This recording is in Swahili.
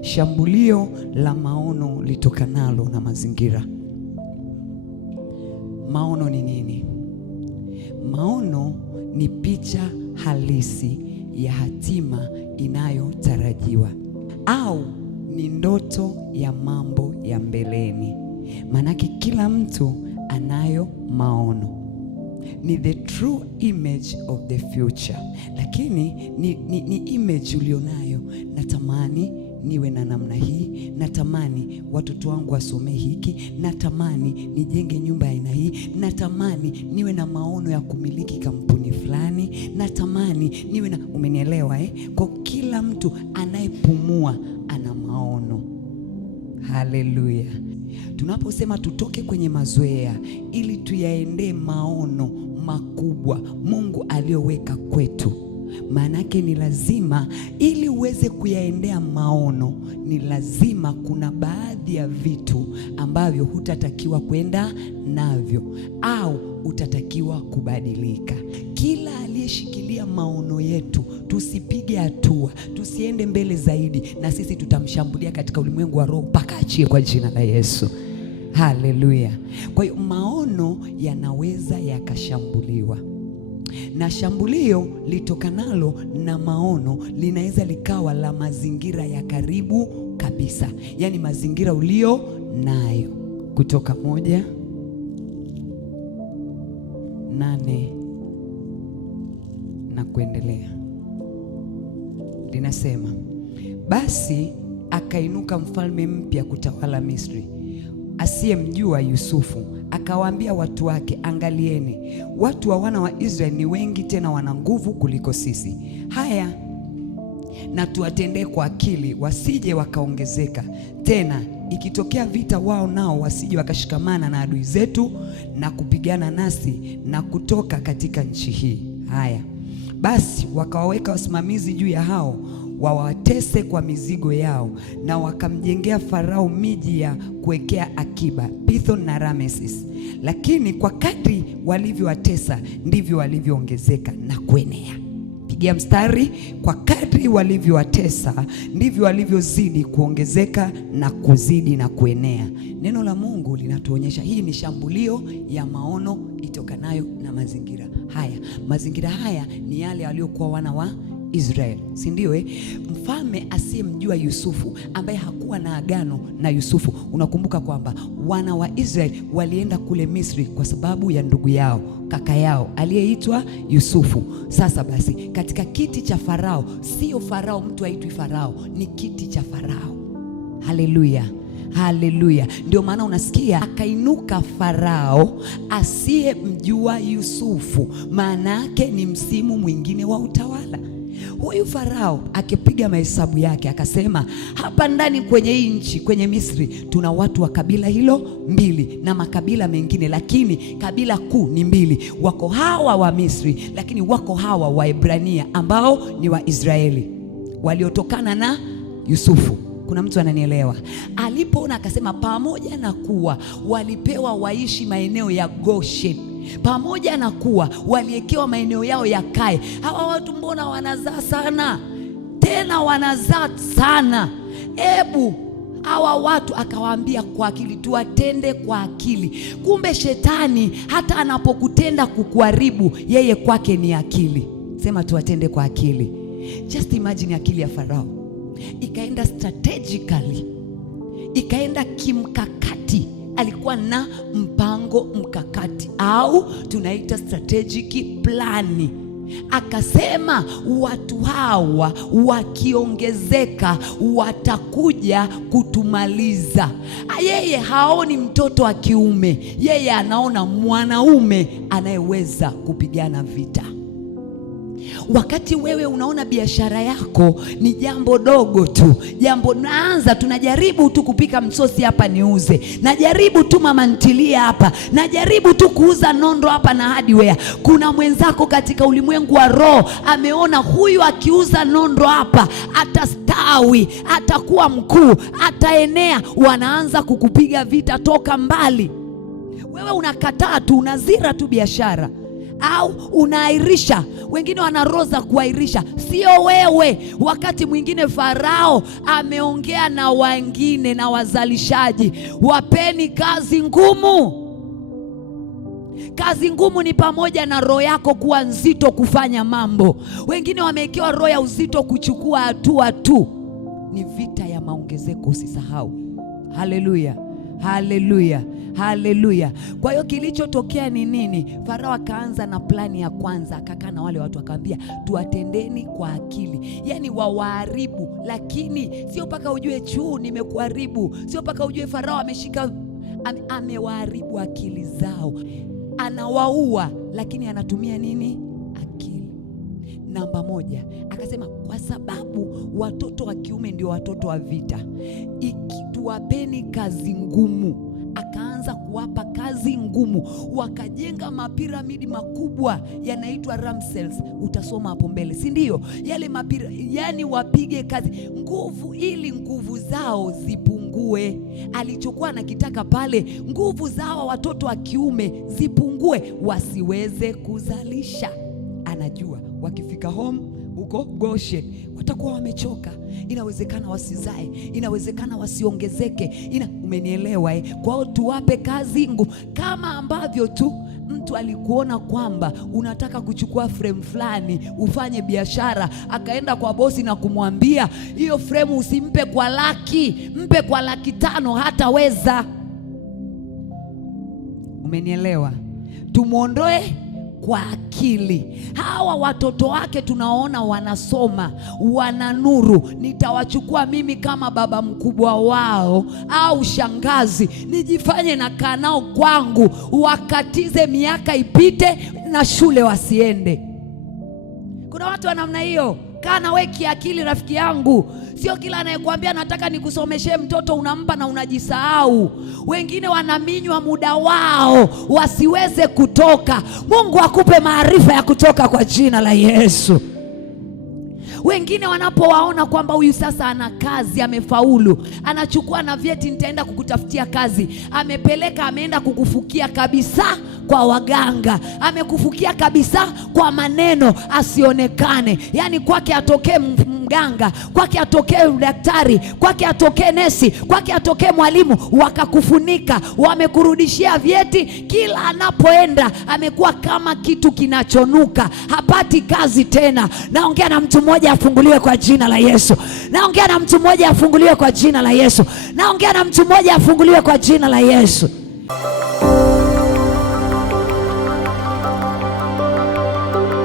Shambulio la maono litokanalo na mazingira. Maono ni nini? Maono ni picha halisi ya hatima inayotarajiwa, au ni ndoto ya mambo ya mbeleni. Manake kila mtu anayo maono. Ni the true image of the future. Lakini ni image ulionayo. Natamani niwe na namna hii, natamani watoto wangu wasome hiki, natamani nijenge nyumba ya aina hii, natamani niwe na maono ya kumiliki kampuni fulani, natamani niwe na, umenielewa Kwa kila mtu anayepumua ana maono. Haleluya. Tunaposema tutoke kwenye mazoea ili tuyaendee maono makubwa Mungu aliyoweka kwetu, maanake ni lazima, ili uweze kuyaendea maono, ni lazima kuna baadhi ya vitu ambavyo hutatakiwa kwenda navyo au utatakiwa kubadilika. Kila aliyeshikilia maono yetu, tusipige hatua, tusiende mbele zaidi, na sisi tutamshambulia katika ulimwengu wa roho mpaka achie kwa jina la Yesu. Haleluya. Kwa hiyo maono yanaweza yakashambuliwa, na shambulio litokanalo na maono linaweza likawa la mazingira ya karibu kabisa, yaani mazingira ulio nayo. Kutoka 1:8 na kuendelea linasema, basi akainuka mfalme mpya kutawala Misri, asiyemjua Yusufu. Akawaambia watu wake, angalieni, watu wa wana wa Israeli ni wengi, tena wana nguvu kuliko sisi. Haya, na tuwatendee kwa akili, wasije wakaongezeka. Tena ikitokea vita, wao nao wasije wakashikamana na adui zetu na kupigana nasi na kutoka katika nchi hii. Haya basi, wakawaweka wasimamizi juu ya hao, wawatese kwa mizigo yao, na wakamjengea Farao miji ya kuwekea akiba, Pithon na Rameses. Lakini kwa kadri walivyowatesa ndivyo walivyoongezeka na kuenea. Pigia mstari, kwa kadri walivyowatesa ndivyo walivyozidi kuongezeka na kuzidi na kuenea. Neno la Mungu linatuonyesha hii ni shambulio ya maono itokanayo na mazingira haya. Mazingira haya ni yale waliokuwa wana wa Israeli, si ndio Mfalme asiyemjua Yusufu, ambaye hakuwa na agano na Yusufu. Unakumbuka kwamba wana wa Israeli walienda kule Misri kwa sababu ya ndugu yao, kaka yao aliyeitwa Yusufu. Sasa basi, katika kiti cha Farao, sio Farao mtu aitwi Farao, ni kiti cha Farao. Haleluya. Haleluya. Ndio maana unasikia akainuka Farao asiyemjua Yusufu. Maana yake ni msimu mwingine wa utawala. Huyu Farao akipiga mahesabu yake akasema, hapa ndani kwenye hii nchi, kwenye Misri, tuna watu wa kabila hilo 2 na makabila mengine, lakini kabila kuu ni 2. Wako hawa wa Misri, lakini wako hawa wa Ebrania ambao ni wa Israeli waliotokana na Yusufu. Kuna mtu ananielewa? Alipoona akasema, pamoja na kuwa walipewa waishi maeneo ya Goshen, pamoja na kuwa waliekewa maeneo yao ya kae, hawa watu mbona wanazaa sana, tena wanazaa sana? Ebu hawa watu, akawaambia kwa akili, tuwatende kwa akili. Kumbe shetani hata anapokutenda kukuharibu, yeye kwake ni akili. Sema tuwatende kwa akili. Just imagine akili ya Farao ikaenda strategically, ikaenda kimkakati. Alikuwa na mpango mkakati, au tunaita strategic plan. Akasema watu hawa wakiongezeka watakuja kutumaliza. Yeye haoni mtoto wa kiume, yeye anaona mwanaume anayeweza kupigana vita. Wakati wewe unaona biashara yako ni jambo dogo tu, jambo naanza, tunajaribu tu kupika msosi hapa niuze, najaribu tu mama ntilie hapa, najaribu tu kuuza nondo hapa na hardware. Kuna mwenzako katika ulimwengu wa roho ameona huyu akiuza nondo hapa atastawi, atakuwa mkuu, ataenea. Wanaanza kukupiga vita toka mbali. Wewe unakataa tu, unazira tu biashara. au unaahirisha. Wengine wana roho za kuahirisha, sio wewe. Wakati mwingine Farao ameongea na wengine na wazalishaji, wapeni kazi ngumu. Kazi ngumu ni pamoja na roho yako kuwa nzito kufanya mambo. Wengine wamewekewa roho ya uzito kuchukua hatua tu. Ni vita ya maongezeko, usisahau. Haleluya, haleluya, haleluya. Kwa hiyo kilichotokea ni nini? Farao akaanza na plani ya kwanza, akakaa na wale watu akaambia, tuwatendeni kwa akili. Yani wawaharibu, lakini sio mpaka ujue nimekuharibu. Sio mpaka ujue Farao ameshika, amewaharibu akili zao. Anawaua, lakini anatumia nini? Akili. Namba moja, akasema kwa sababu watoto wa kiume ndio watoto wa vita, tuwapeni kazi ngumu. Akaanza kuwapa kazi ngumu. Wakajenga mapiramidi makubwa yanaitwa Ramses. Utasoma hapo mbele, si ndio? Yale mapiramidi, yani wapige kazi nguvu ili nguvu zao zipungue. Alichokuwa anakitaka pale, nguvu zao watoto wa kiume zipungue, wasiweze kuzalisha. Anajua wakifika home huko Goshen watakuwa wamechoka. Inawezekana wasizae, inawezekana wasiongezeke. Umenielewa eh? Kwa hiyo tuwape kazi ngumu. Kama ambavyo tu mtu alikuona kwamba unataka kuchukua frame fulani ufanye biashara, akaenda kwa bosi na kumwambia hiyo frame usimpe kwa laki, mpe kwa 500,000, hataweza. Umenielewa? Tumuondoe kwa akili. Hawa watoto wake tunaona wanasoma, wana nuru. Nitawachukua mimi kama baba mkubwa wao au shangazi, nijifanye na kaa nao kwangu, wakatize miaka ipite na shule wasiende. Kuna watu wa namna hiyo. Kaa na wewe kiakili, rafiki yangu. Sio kila anayekwambia nataka nikusomeshe mtoto unampa na unajisahau. Wengine wanaminywa muda wao wasiweze kutoka. Mungu akupe maarifa ya kutoka kwa jina la Yesu. Wengine wanapowaona kwamba huyu sasa ana kazi, amefaulu, anachukua na vyeti, nitaenda kukutafutia kazi. Amepeleka, ameenda kukufukia kabisa kwa waganga, amekufukia kabisa kwa maneno asionekane. Yani kwake atokee mganga, kwake atokee daktari, kwake atokee nesi, kwake atokee mwalimu, wakakufunika, wamekurudishia vyeti. Kila anapoenda amekuwa kama kitu kinachonuka, hapati kazi tena. Naongea na mtu mmoja afunguliwe kwa jina la Yesu. Naongea na mtu mmoja afunguliwe kwa jina la Yesu. Naongea na mtu mmoja afunguliwe kwa jina la Yesu.